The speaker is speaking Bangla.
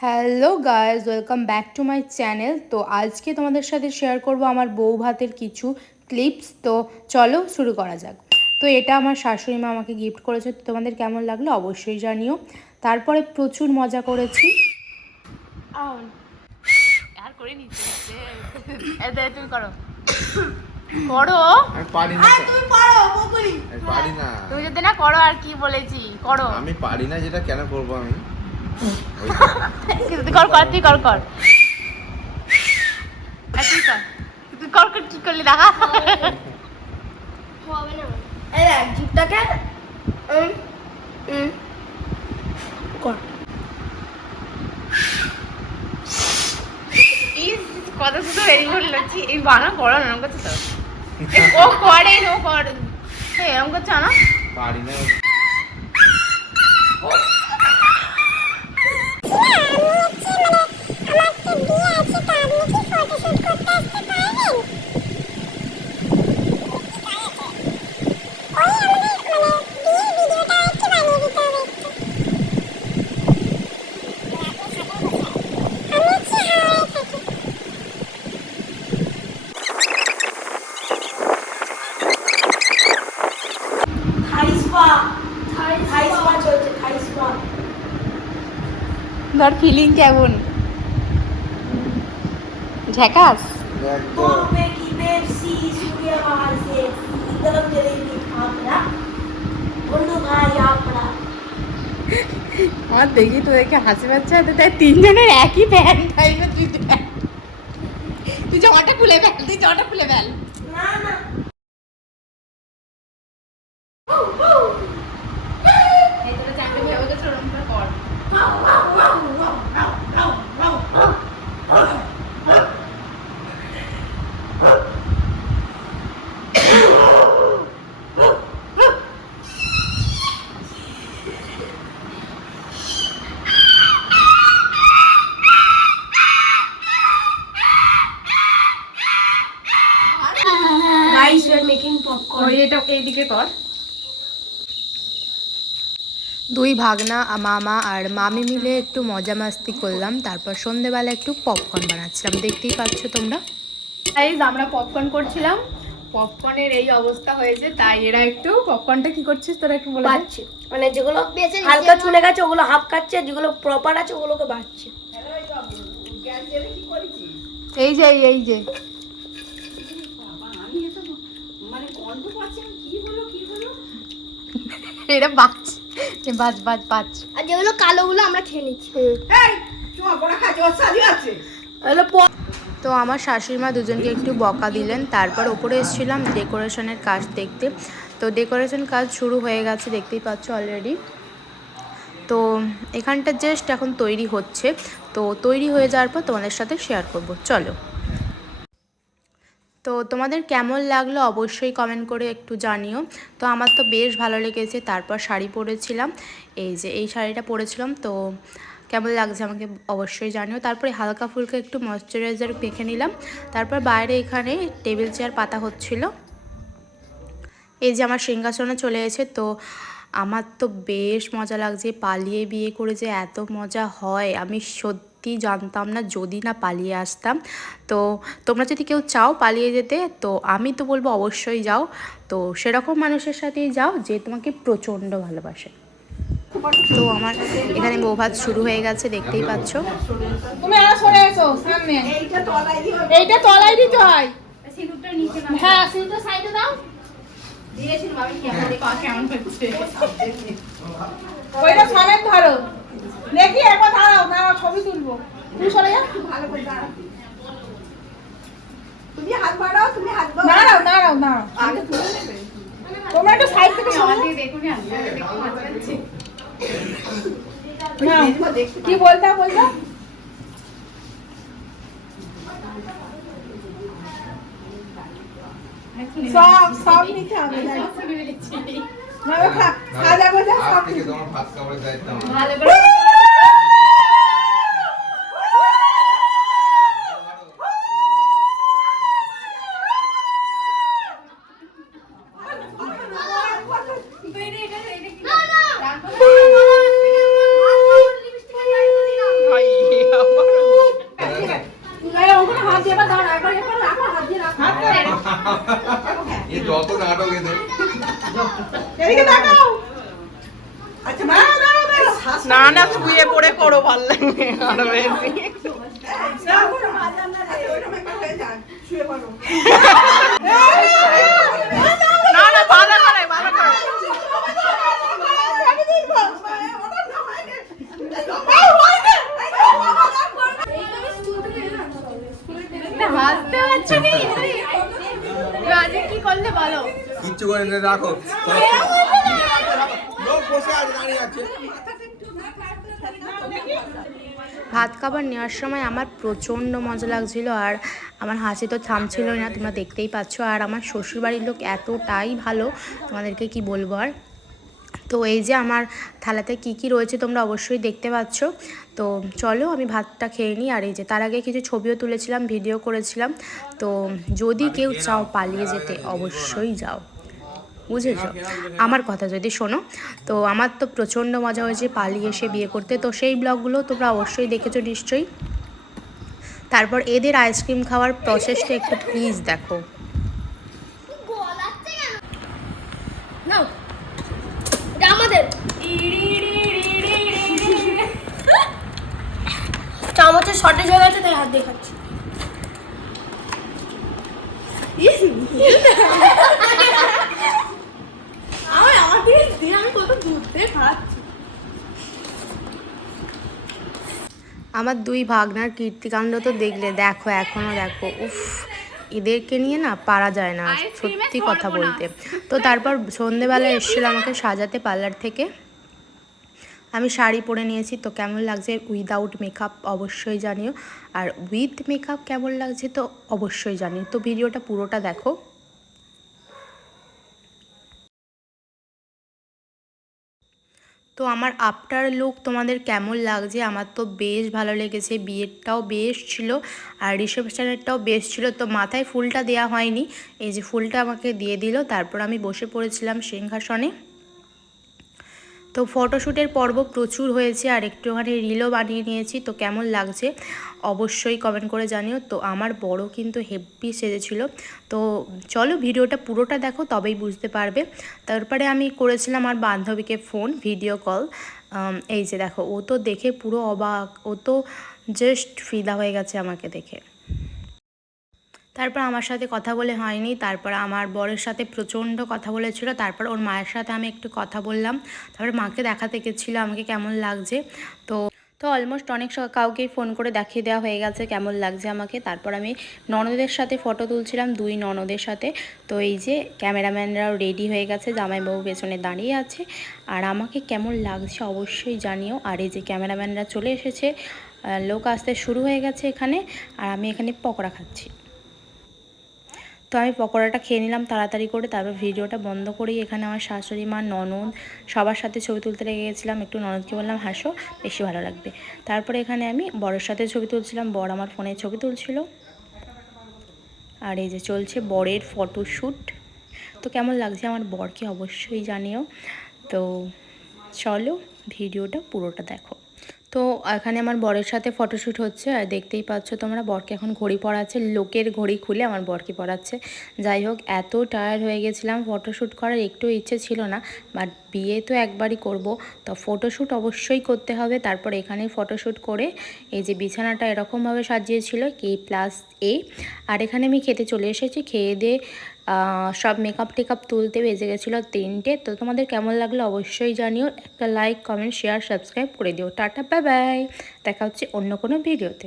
Hello guys welcome back to my channel তো আজকে তোমাদের সাথে শেয়ার করব আমার বউ ভাতের কিছু ক্লিপস তো চলো শুরু করা যাক। তো এটা আমার শাশুড়ি মা আমাকে গিফট করেছে। তো তোমাদের কেমন লাগল অবশ্যই জানিও। তারপরে প্রচুর মজা করেছি। আর করে তুমি করো। করো। পারি না। তুমি পারো বকুলি পারি না। তুমি যদি না করো আর কি বলেছি? করো। আমি পারি না যেটা কেন করব আমি? কর কর তুই কর কর। তুই কর তুই কর কর কি করলি দেখা। হবে না। এই দেখ জিপটাকে উম, উম, কর। ইস কত সুন্দর রেডি করল এই বানা করো এরকম করছে তো। ও করে ও কর। এই, এরকম করছে না পারি না। ধর ফিলিং কেমন? ঝেকাস? আমার দেখি তোদেরকে হাসি পাচ্ছে তাই তিনজনের একই প্যান্ট টাইপের তুই তুই জামাটা খুলে ফেল, তুই জামাটা খুলে ফেল। না না। এইদিকে কর। দুই ভাগনা আ- মামা আর মামি মিলে একটু মজা মাস্তি করলাম। তারপর সন্ধেবেলা একটু পপকর্ন বানাচ্ছিলাম। দেখতেই পাচ্ছ তোমরা? গাইজ আমরা পপকর্ন করছিলাম। পপকর্নের এই অবস্থা হয়েছে তাই এরা একটু পপকর্নটা কি করছিস তোরা একটু বলে। বাচ্চে মানে যেগুলো হালকা চুনে গেছে ওগুলো হাফ কাটছে যেগুলো প্রপার আছে ওগুলোকে বাচ্চে এই যে এই- এই যে। এটা বাজ বাজ বাজ বাজ আর যেগুলো কালোগুলো আমরা খেয়ে নিচ্ছি। তো আমার শাশুড়ি মা দুজনকে একটু বকা দিলেন। তারপর ওপরে এসেছিলাম ডেকোরেশনের কাজ দেখতে। তো ডেকোরেশন কাজ শুরু হয়ে গেছে দেখতেই পাচ্ছ অলরেডি তো এখানটা জাস্ট এখন তৈরি হচ্ছে। তো তৈরি হয়ে যাওয়ার পর তোমাদের সাথে শেয়ার করব। চলো। তো তোমাদের কেমন লাগল অবশ্যই কমেন্ট করে একটু জানিও। তো আমার তো বেশ ভালো লেগেছে, তারপর শাড়ি পরেছিলাম, এই যে এই শাড়িটা পরেছিলাম, তো কেমন লাগছে আমাকে অবশ্যই জানিও। তারপরে হালকা ফুলকা একটু ময়শ্চারাইজার মেখে নিলাম, তারপর বাইরে এখানে টেবিল চেয়ার পাতা হচ্ছিল। এই যে আমার সিংহাসনে চলে এসেছে তো আমার তো বেশ মজা লাগছে, পালিয়ে বিয়ে করে যে এত মজা হয়, আমি সত্যি জানতাম না যদি না পালিয়ে আসতাম। তো তোমরা যদি কেউ চাও পালিয়ে যেতে তো আমি তো বলব অবশ্যই যাও। তো সেরকম মানুষের সাথেই যাও যে তোমাকে প্রচণ্ড ভালোবাসে। তো আমার এখানে বৌভাত শুরু হয়ে গেছে দেখতেই পাচ্ছ। তুমি আর সরে এসো সামনে। এইটা তলায় দিও। এইটা তলায় দিতে হয়। হ্যাঁ সিঁদুরটা সাইডে দাও। ওইটা সমেত ধরো। দেখি একবার দাঁড়াও দাঁড়াও ছবি তুলবো। তুমি সরে যাও। তুমি হাত বাড়াও তুমি হাত দাঁড়াও দাঁড়াও দাঁড়াও। তোমরা একটু সাইড থেকে সরো নাও, কি বলতে বলতে? সব সব নিতে হবে না খা- সাজা গোজা সব ভালো করে না না শুয়ে পড়ে করো ভালো লাগে না না বাধা করে কি করলে বলো? কিচ্ছু করে না রাখো। লোক বসে আছে দাঁড়িয়ে আছে। ভাত খাবার নেওয়ার সময় আমার প্রচণ্ড মজা লাগছিল আর আমার হাসি তো থামছিলই না তোমরা দেখতেই পাচ্ছ। আর আমার শ্বশুরবাড়ির লোক এতটাই ভালো তোমাদেরকে কি বলব আর? তো এই যে আমার থালাতে কি কি রয়েছে তোমরা অবশ্যই দেখতে পাচ্ছ। তো চলো আমি ভাতটা খেয়ে নিই। আর এই যে তার আগে কিছু ছবিও তুলেছিলাম ভিডিও করেছিলাম। তো যদি কেউ চাও পালিয়ে যেতে অবশ্যই যাও। বুঝেছ? আমার কথা যদি শোনো তো আমার তো প্রচণ্ড মজা হয়েছে পালিয়ে এসে বিয়ে করতে। তো সেই ব্লগগুলো তোমরা অবশ্যই দেখেছ নিশ্চয়ই। তারপর এদের আইসক্রিম খাওয়ার প্রসেসটা একটু প্লিজ দেখো। চামচের শর্টেজ হয়ে গেছে তাই হাত দিয়ে খাচ্ছি। আমার আমার দিয়ে আমি কত দূর থেকে খাচ্ছি। আমার দুই ভাগনার কীর্তিকাণ্ড তো দেখলে দেখো এখনও দেখো উফ এদেরকে নিয়ে না পারা যায় না সত্যি কথা বলতে। তো তারপর সন্ধেবেলা এসেছিল আমাকে সাজাতে পার্লার থেকে। আমি শাড়ি পরে নিয়েছি, তো কেমন লাগছে? উইদাউট মেকআপ অবশ্যই জানিও। আর উইথ মেকআপ কেমন লাগছে তো অবশ্যই জানিও। তো ভিডিওটা পুরোটা দেখো। তো আমার আফটার লুক তোমাদের কেমন লাগছে? আমার তো বেশ ভালো লেগেছে। বিয়েরটাও বেশ ছিল আর রিসেপশনেরটাও বেশ ছিল। তো মাথায় ফুলটা দেওয়া হয়নি। এই যে ফুলটা আমাকে দিয়ে দিল। তারপর আমি বসে পড়েছিলাম সিংহাসনে। তো ফটোশ্যুটের পর্ব প্রচুর হয়েছে, আর একটুখানি রিলও বানিয়ে নিয়েছি, তো কেমন লাগছে অবশ্যই কমেন্ট করে জানিও। তো আমার বড় কিন্তু হেভি সেজেছিল। তো চলো ভিডিওটা পুরোটা দেখো, তবেই বুঝতে পারবে। তারপরে আমি করেছিলাম আমার বান্ধবীকে ফোন ভিডিও কল এই যে দেখো, ও তো দেখে পুরো অবাক, ও তো জাস্ট ফিদা হয়ে গেছে আমাকে দেখে। তারপর আমার সাথে কথা বলে হয়নি, তারপর আমার বরের সাথে প্রচণ্ড কথা বলেছিল, তারপর ওর মায়ের সাথে আমি একটু কথা বললাম, তারপর মাকে দেখাতে গেছিল আমাকে কেমন লাগছে, তো তো অলমোস্ট অনেক কাউকেই ফোন করে দেখিয়ে দেওয়া হয়ে গেছে কেমন লাগছে আমাকে, তারপর আমি ননদের সাথে ফটো তুলছিলাম, দুই ননদের সাথে, তো এই যে ক্যামেরাম্যানরাও রেডি হয়ে গেছে, জামাইবাবু পেছনে দাঁড়িয়ে আছে, আর আমাকে কেমন লাগছে অবশ্যই জানিও, আর এই যে ক্যামেরাম্যানরা চলে এসেছে লোক আসতে শুরু হয়ে গেছে এখানে, আর আমি এখানে পকোড়া খাচ্ছি। তো আমি পকোড়াটা খেয়ে নিলাম তাড়াতাড়ি করে, তারপর ভিডিওটা বন্ধ করেই এখানে আমার শাশুড়ি মা, ননদ সবার সাথে ছবি তুলতে লেগে গেছিলাম একটু ননদকে বললাম, হাসো, বেশি ভালো লাগবে। তারপরে এখানে আমি বরের সাথে ছবি তুলছিলাম, বর আমার ফোনে ছবি তুলছিল। আর এই যে চলছে বরের ফটোশ্যুট। তো কেমন লাগছে আমার বরকে অবশ্যই জানিও। তো চলো, ভিডিওটা পুরোটা দেখো। তো এখানে আমার বরের সাথে ফটোশ্যুট হচ্ছে, আর দেখতেই পাচ্ছ তোমরা বরকে এখন ঘড়ি পড়াচ্ছে লোকের ঘড়ি খুলে আমার বরকে পড়াচ্ছে যাই হোক, এত টায়ার্ড হয়ে গেছিলাম ফটোশ্যুট করার, একটু ইচ্ছে ছিল না বাট বিয়ে তো একবারই করব। তো ফটোশ্যুট অবশ্যই করতে হবে, তারপর এখানে ফটোশ্যুট করে এই যে বিছানাটা এরকমভাবে সাজিয়েছিল কে প্লাস এ আর এখানে আমি খেতে চলে এসেছি, খেয়ে দিয়ে সব মেকআপ টেকআপ তুলতে বেজে গেছিল তিনটে। তো তোমাদের কেমন লাগল অবশ্যই জানিও। একটা লাইক কমেন্ট শেয়ার সাবস্ক্রাইব করে দিও। টাটা বাই বাই দেখা হচ্ছে অন্য কোনো ভিডিওতে